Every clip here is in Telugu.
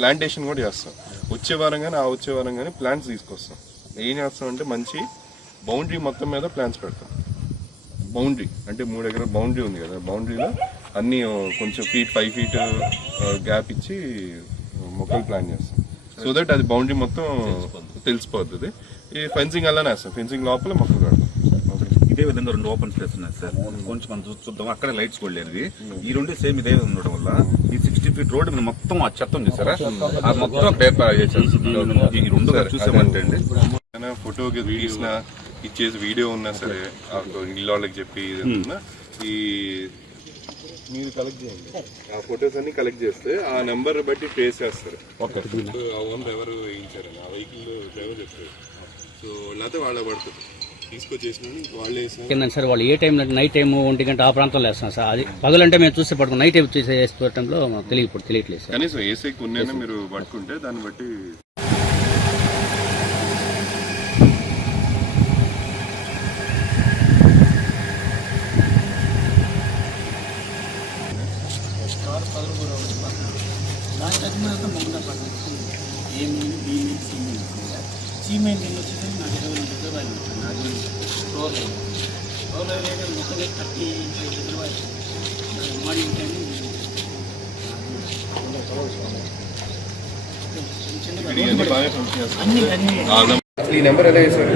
ప్లాంటేషన్ కూడా చేస్తాం. వచ్చే వారం కానీ వచ్చే వారం కానీ ప్లాంట్స్ తీసుకొస్తాం. ఏం చేస్తాం అంటే మంచి బౌండరీ మొత్తం మీద ప్లాంట్స్ పెడతాం. బౌండరీ అంటే 3 ఎకరాల బౌండరీ ఉంది కదా, బౌండరీలో అన్నీ కొంచెం 5 feet గ్యాప్ ఇచ్చి మొక్కలు ప్లాంట్ చేస్తాం. సో దట్ అది బౌండరీ మొత్తం తెలిసిపోతుంది. ఈ ఫెన్సింగ్ అలానే వేస్తాం, ఫెన్సింగ్ లోపల మొక్కలు పెడతాం. ఇదే విధంగా 2 ఓపెన్ స్పేస్ ఉన్నాయి సార్, కొంచెం మనం చూద్దాం. అక్కడ లైట్స్ కూడా లేదు, ఈ 2 సేమ్ ఇదే ఉండడం వల్ల ఈ 60 feet రోడ్ మీద మొత్తం ఆ చెత్తం చేశారా, అది మొత్తం ఏర్పాటు చేశారు. ఈ 2 చూసామంటే అండి ఫోటో తీసిన ఇచ్చేసి వీడియో ఉన్నా సరే ఇల్లు వాళ్ళకి చెప్పి ఈ మీరు కలెక్ట్ చేయండి. ఆ ఫొటోస్ అన్ని కలెక్ట్ చేస్తే ఆ నెంబర్ బట్టి ట్రేస్ చేస్తారు. ఆ ఓనర్ ఎవరు వేయించారని ఆ వెహికల్ డ్రైవర్ చెప్తారు. సో లేకపోతే వాళ్ళ పడుతుంది తీసుకొచ్చేసిన వాళ్ళు వేసిన సార్. వాళ్ళు ఏ టైంలో నైట్ టైం 1 గంట ఆ ప్రాంతంలో వేస్తాం సార్. అది పగలంటే మేము చూస్తే పట్టుకుని నైట్ టైం చూసే వేసుకోవటంలో తెలియట్లేదు సార్. కనీసం ఏసీ కొన్నైనా మీరు పట్టుకుంటే దాన్ని బట్టి సిమెంట్ వచ్చేసి నాకు 20 రూపాయలు నాకు ఫ్లోర్ మొత్తం 35 రూపాయలు మార్నింగ్ టైం ఈ నెంబర్ ఎలా వేసారు?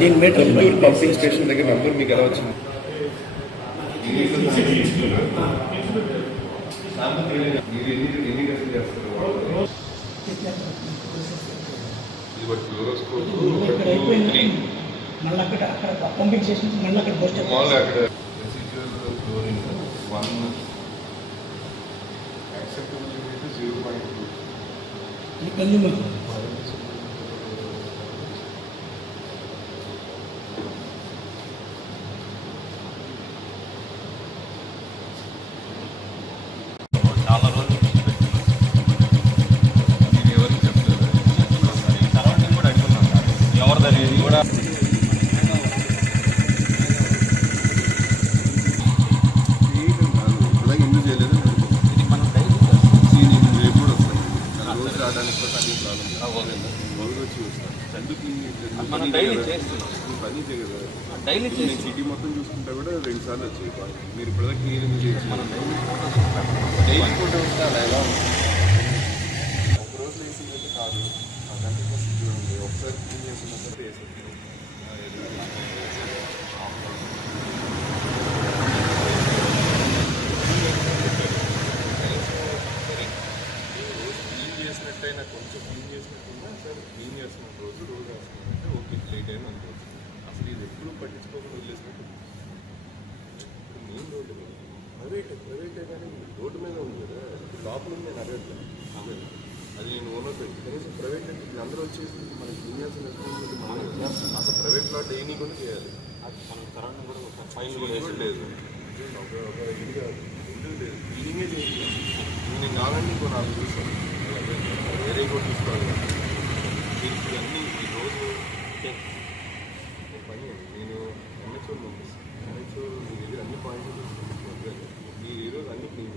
దీని మీటర్ పంపింగ్ స్టేషన్ దగ్గర నెంబర్ మీకు ఎలా వచ్చింది? మళ్ళీ అక్కడ పంపింగ్ స్టేషన్ మళ్ళీ అక్కడ పోస్ట్ చాలా రోజులు ఎవరికి చెప్తారు? సరౌండింగ్ కూడా అడుగుతున్నాం సార్, ఎవరిదని కూడా అలాగే ఎందుకు చేయలేదు? ఇది మనం రేపు కూడా వస్తాయి రోజు రావడానికి అదే ప్రాబ్లం. రోజు వచ్చి వస్తాను మనం డైలీ చేస్తున్నాం, పని చేయగలరు. డైలీ నేను సిటీ మొత్తం చూసుకుంటా కూడా 2 సార్లు వచ్చాయి. మీరు ఇప్పటిదాకా క్లీనింగ్ చేసి మనం డైలీ ఫోటో ఉంటే అలా ఎలా ఉంటుంది? ఒక రోజు వేసి అయితే కాదు, చూడండి ఒకసారి క్లీన్ చేసిన తర్వాత వేసి చేసినట్టయినా కొంచెం క్లీన్ చేసినట్టున్నా సార్ క్లీన్ చేస్తున్న రోజు వేస్తున్నారంటే ఓకే, లేట్ అయినా అనుకోవచ్చు. అసలు ఇది ఎప్పుడు పట్టించుకోకుండా వదిలేసినట్టు మెయిన్ రోడ్డు మీద ప్రైవేటే కానీ రోడ్డు మీద ఉంది కదా, లోపల ఉంది. నేను అడగట్లేదు, అది నేను ఓనర్ పెట్టి కనీసం ప్రైవేట్ అంటే అందరూ వచ్చేసి మనం క్లీన్ చేయాల్సిన అసలు ప్రైవేట్ ప్లాట్ ఏమీ కూడా చేయాలి. మనం సరౌండింగ్ కూడా ఒక ఫైల్ కూడా కూడా లేదు, ఒక ఇది కాదు, ఇంటి లేదు, క్లీనింగే చేయాలి. నేను కావాలంటే ఇంకో 4 చూస్తాను, వేరే కూడా చూసుకోవాలి. దీనికి అన్నీ ఈరోజు పని నేను ఎంహెచ్ఓ పంపిస్తాను. ఎంహెచ్ఓ మీ దగ్గర అన్ని పాయింట్లు చూసుకుంటాను. ఈ ఈరోజు అన్ని క్లీన్